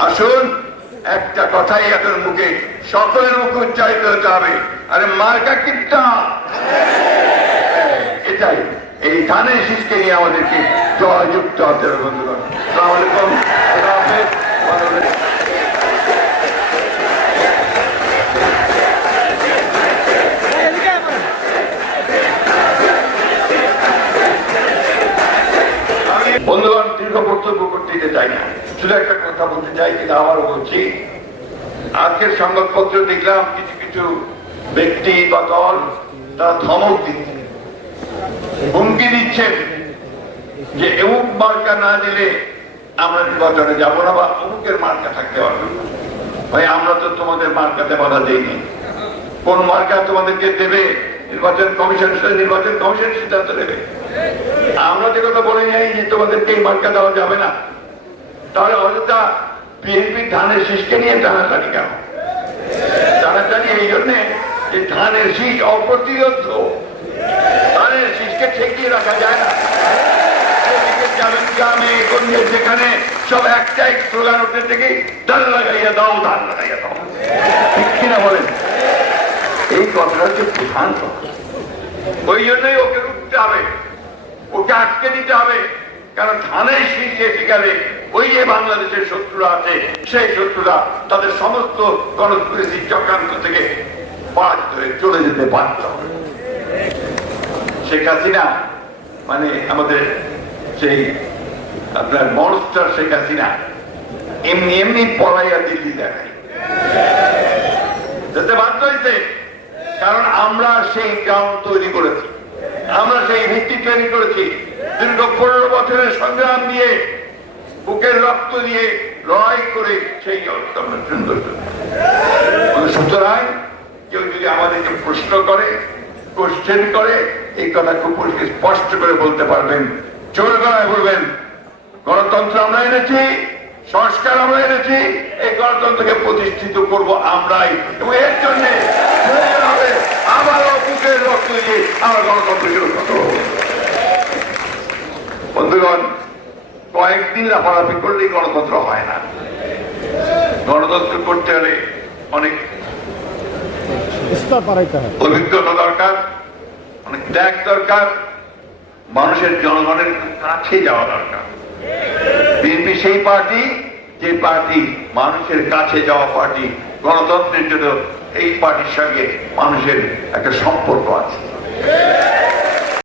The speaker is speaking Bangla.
আসুন, একটা কথাই এখন মুখে, সকলের মুখে উচ্চারিত হতে হবে। আরে মার্কা কিটা এটাই, এই ধানের শীষকে নিয়ে আমাদেরকে জয়যুক্ত হতে হবে, বন্ধুগণ। দীর্ঘ বক্তব্য করতে দিতে চাই না। শুধু একটা কথা বলতে চাই, যেটা আবারও বলছি। আজকের সংবাদপত্র দেখলাম কিছু কিছু ব্যক্তি বা দল তারা ধমক দিচ্ছে। হুমকি দিচ্ছেন যে এমুক মার্কা না দিলে আমরা নির্বাচনে যাব না বা অমুকের মার্কা থাকতে পারবে। ভাই, আমরা তো তোমাদের মার্কাতে বাধা দিইনি। কোন মার্কা তোমাদেরকে দেবে? নির্বাচন কমিশন নির্বাচন কমিশন সিদ্ধান্ত নেবে। আমরা যে কথা বলে যাই যে তোমাদেরকে এই মার্কা দেওয়া যাবে না, তাহলে অযথা বিএনপি ধানের শীষকে নিয়ে টানাটানি কেন? টানাটানি এই জন্যে যে ধানের শীষ অপ্রতিরোধ। ধানের শীষকে ঠেকিয়ে রাখা যায় না। যেখানে সব একটাই থেকে ধান লাগাইয়া দাও, ধান লাগাইয়া দাও। ঠিক কিনা বলেন? এই কথাটা হচ্ছে প্রধান ওই জন্যই ওকে রুখতে হবে। ওকে আটকে দিতে হবে। কারণ ধানের শীর্ষে এসে গেলে ওই যে বাংলাদেশের শত্রুরা আছে, সেই শত্রুরা তাদের সমস্ত গণস্পৃতি চক্রান্ত থেকে বাধ্য হয়ে চলে যেতে বাধ্য হবে। শেখ হাসিনা মানে আমাদের সেই আপনার মনস্টার শেখ হাসিনা, এমনি এমনি পলাইয়া দিল্লি দেখায়। যেতে বাধ্য হয়েছে কারণ আমরা সেই গ্রাউন্ড তৈরি করেছি। আমরা সেই ভিত্তি তৈরি করেছি। দীর্ঘ পনেরো বছরের সংগ্রাম দিয়ে বুকের রক্ত দিয়ে লড়াই করে সেই সুন্দর সুতরাং কেউ যদি আমাদেরকে প্রশ্ন করে কোশ্চেন করে, এই কথা খুব স্পষ্ট করে বলতে পারবেন, জোর গলায় বলবেন, গণতন্ত্র আমরা এনেছি, সংস্কার আমরা এনেছি, এই গণতন্ত্রকে প্রতিষ্ঠিত করব আমরাই। এবং এর জন্য আবারও বুকের রক্ত দিয়ে আমরা গণতন্ত্রকে রক্ষা করব বন্ধুগণ কয়েকদিন করলেই গণতন্ত্র হয় না। গণতন্ত্র করতে হলে অনেক অভিজ্ঞতা দরকার অনেক ত্যাগ দরকার মানুষের জনগণের কাছে যাওয়া দরকার। বিএনপি সেই পার্টি যে পার্টি মানুষের কাছে যাওয়া পার্টি গণতন্ত্রের জন্য এই পার্টির সঙ্গে মানুষের একটা সম্পর্ক আছে।